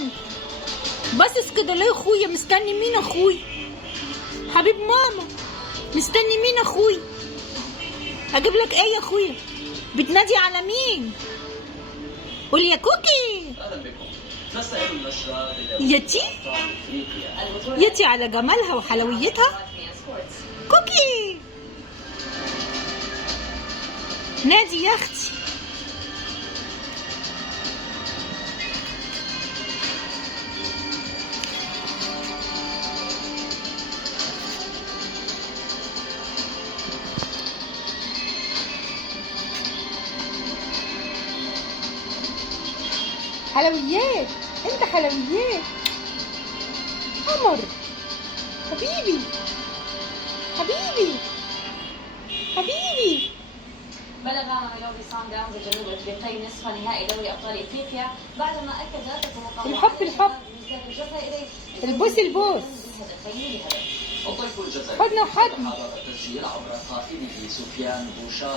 استنى. باصص كده ليه اخويا؟ مستني مين اخويا؟ حبيب ماما مستني مين اخويا؟ اجيب لك ايه يا اخويا؟ بتنادي على مين؟ قول يا كوكي. يتي يتي على جمالها وحلويتها. كوكي نادي يا اختي. حلويات، انت حلويات قمر حبيبي حبيبي حبيبي. بلغ ميلودي صن داونز الجنوب افريقي نصف نهائي دوري ابطال افريقيا بعدما اكد الحب الحب البوس البوس وطيف الجزائر حضن وحضن. التسجيل عبر قائده سفيان بوشار.